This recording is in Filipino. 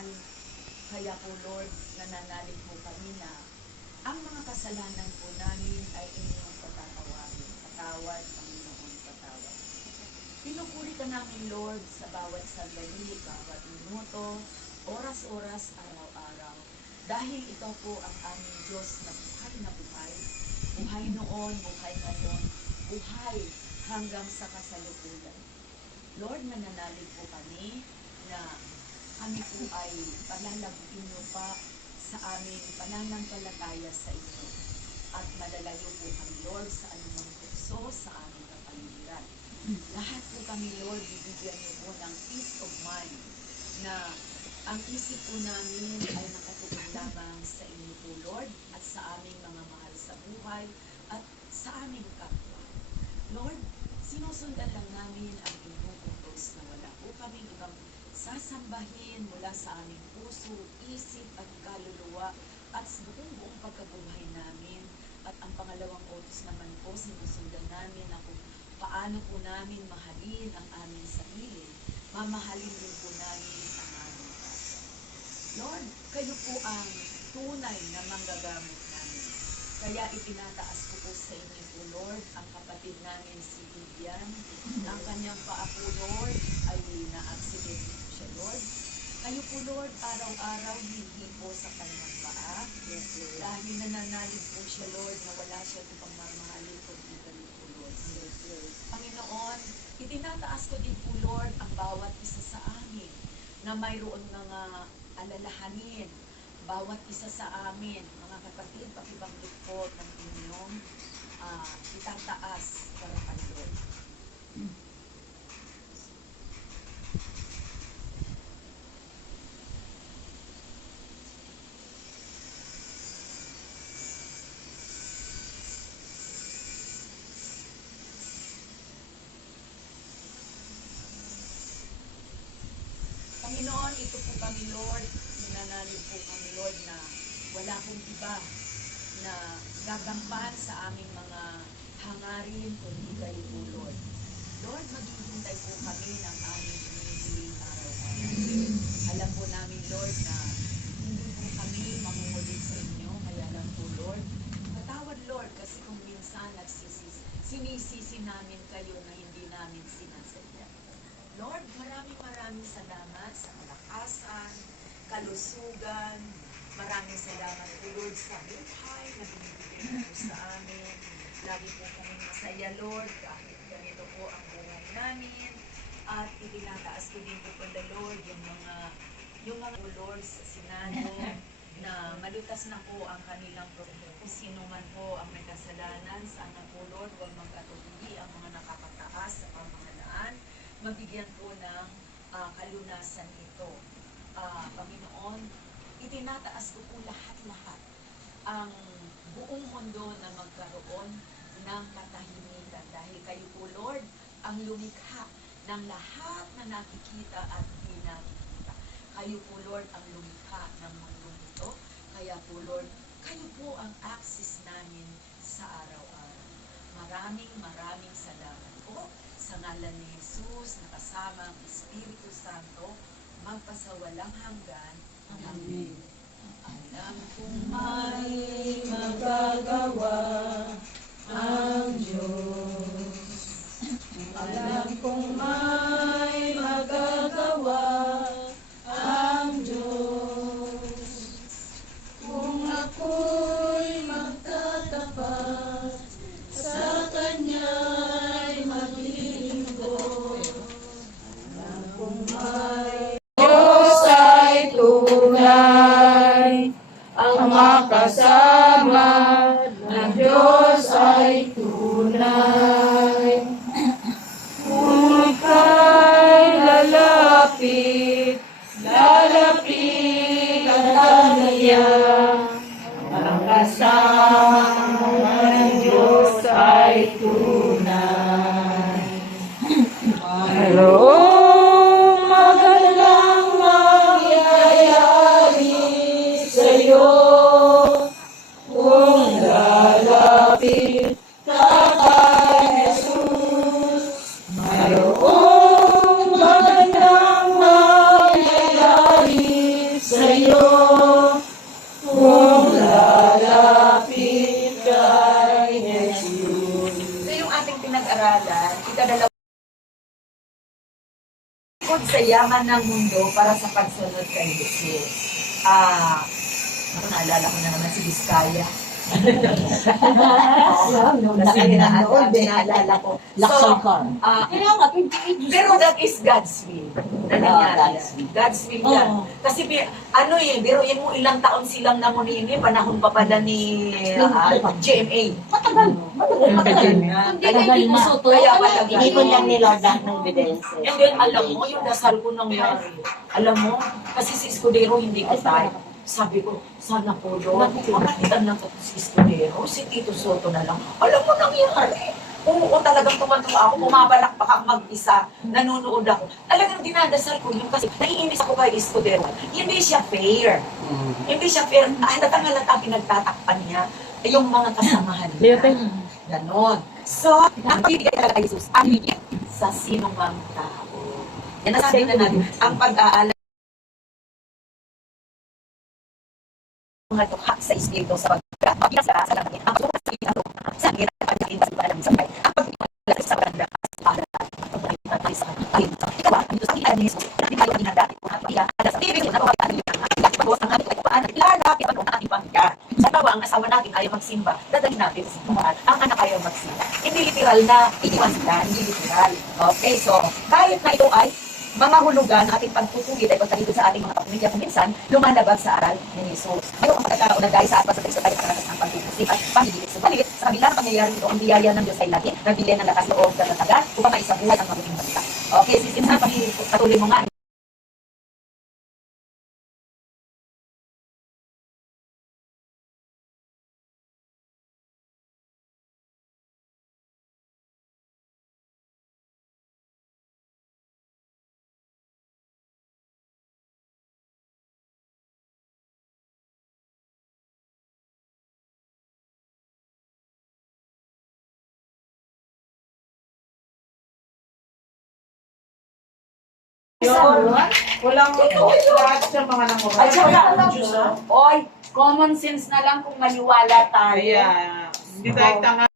kapal. Kaya po Lord, nananalig po kami na ang mga kasalanan po namin ay inyong patatawarin. Patawad, Panginoon, patawad. Pinupuri ka namin Lord sa bawat sandali, bawat minuto, oras-oras, araw-araw. Dahil ito po ang aming Diyos na buhay na buhay. Buhay noon, buhay ngayon, buhay hanggang sa kasalukuyan. Lord, nananalig po kami na kami po ay palalabuin niyo pa sa aming pananampalataya sa inyo. At malalayo po kami, Lord, sa anumang tukso sa aming kapaligiran. Lahat po kami, Lord, bibigyan niyo po ng peace of mind na ang isip po namin ay nakatuon lamang sa inyo po, Lord, at sa aming mga mahal sa buhay at sa aming kapwa. Lord, sinusundan lang namin ang inyong utos na wala po kaming ibang sasambahin mula sa aming puso, isip at kaluluwa at sa buong pagkabuhay namin. At ang pangalawang utos naman po, sinusundan namin na kung paano po namin mahalin ang aming sarili, mamahalin din po namin ang aming kapwa. Lord, kayo po ang tunay na manggagamit namin. Kaya itinataas ko po sa inyo po, Lord, ang kapatid namin si Vivian. Ang kanyang paa po, Lord, ay na-accident po siya, Lord. Kayo po, Lord, araw-araw hindi po sa kanyang paa. Dahil nananalig po siya, Lord, na wala siya upang mamahalin kundi kayo po, Lord. Panginoon, itinataas ko din po, Lord, ang bawat isa sa amin na mayroon mga alalahanin. Bawat isa sa amin, mga kapatid, pakibanggit po ng inyong itataas para kay Lord. Panginoon, ito po kami, Lord. Nananalig po kami, Lord, na wala pong iba na gagampan sa aming mga hangarin kundi kayo po, Lord. Lord, maghihintay po kami ng aming hinihiling araw-araw. Alam po namin, Lord, na hindi po kami mangungulit sa inyo. Kaya lang po, Lord, patawad, Lord, kasi kung minsan sinisisi namin kayo na hindi namin sinasadya. Lord, maraming salamat sa kalakasan, kalusugan. Maraming salamat po, Lord, sa buhay na binibigay mo po sa amin. Lagi po kami masaya, Lord, kahit ganito po ang buhay namin. At itinataas ko din po, Lord, yung mga Lord sa Senado na malutas na po ang kanilang kung sino man po ang may kasalanan. Sana po, Lord, huwag magkatubili ang mga nakakataas sa pamahalaan. Mabigyan po ng kalunasan ito. Panginoon, itinataas ko po lahat-lahat ang buong mundo na magkaroon ng katahimikan. Dahil kayo po, Lord, ang lumikha ng lahat na nakikita at hindi nakikita. Kayo po, Lord, ang lumikha ng mundo ito. Kaya po, Lord, kayo po ang access namin sa araw-araw. Maraming salamat po. Sa ngalan ni Jesus, na kasama ang Espiritu Santo, magpasawalang hanggan. Amen. Alam kong Ay magagawa ang Diyos. Alam kong may magagawa ang Diyos. Kung ako'y magtatapat sa Kanya'y maglilingkod. Alam kong may Diyos ay tunay, ang makasama ng Diyos ay tunay. Kung ika'y lalapit ang tanaya, ang kasama ng Diyos ay tunay. Mayroong magandang yaman ng mundo para sa pagsunod kay Jesus. Naalala ko na naman si Vizcaya. Kasi naalala ko. Lakson ko. Kaya nga, 28 pero that is God's will. Na nangyari. God's will yan. Kasi, biruin mo ilang taon silang namunini, panahon pa pala ni GMA. Matagal. Hindi mo suto. Kaya matagal. Hindi ko lang ni Lord ng evidence. And then, alam mo, yung dasal ko nangyari. Alam mo, kasi si Escudero hindi ko type. Sabi ko, sana po Lord, makakitan lang ko si Escudero, si Tito Soto na lang. Alam mo nangyari. Oo, talagang tumantuwa ako, pumabalakpak ako mag-isa, nanonood ako. Talagang dinadasal ko yun kasi naiinis ako kay Escudero. Hindi siya fair. Hindi siya fair. Halatang-halata pinagtatakpan niya yung mga kasamahan niya. Ganon. So, ang pagibigay talaga kay Jesus, ang bigay sa sinong mang tao. Yan nasabi na natin, ang pag-aalala mga tukha sa espiritu sa pagkakapagpilas sa langit, ang pagtukas sa ito, sa langit, ang pagkakin sa balang sa bahay, ang pagpilas sa baranda, sa alam, ang pagkakin sa akin. Ikaw ba, dito sa akin ni Jesus, hindi kayo inanda, kung ang pagkakin, ada sa tibig, na pagkakin niyo, ang pagkakin, pagkakin, ang ating pagkakin, ilalapit ang ating pamilya. Sa tawa, ang asawa natin ayaw magsimba, dadalhin natin sa simbahan, ang anak ayaw magsimba. Hindi literal na, iiwan sila, hindi literal. Okay, so, kahit na ito ay mga hulugan, ating pagtutulit ay pagkaligod sa ating mga kapamilya kuminsan, lumalabag sa aral ni Jesus. Ngayon ang pagkakao na dahil sa apat sa tayo karakas ng pagtutusip at pagigit. Subalit, sa kabila ng pangyayari ito, ang biyaya ng Diyos ay lagi, nagbili ng lakas loob sa tatagal, upang maisabuhay ang mabuting balita. Okay, sisimsan, patuloy mo nga. Walang lahat sa mga nanguha. At saka, oy, common sense na lang kung maniwala tayo. Kaya, hindi tayo tanga.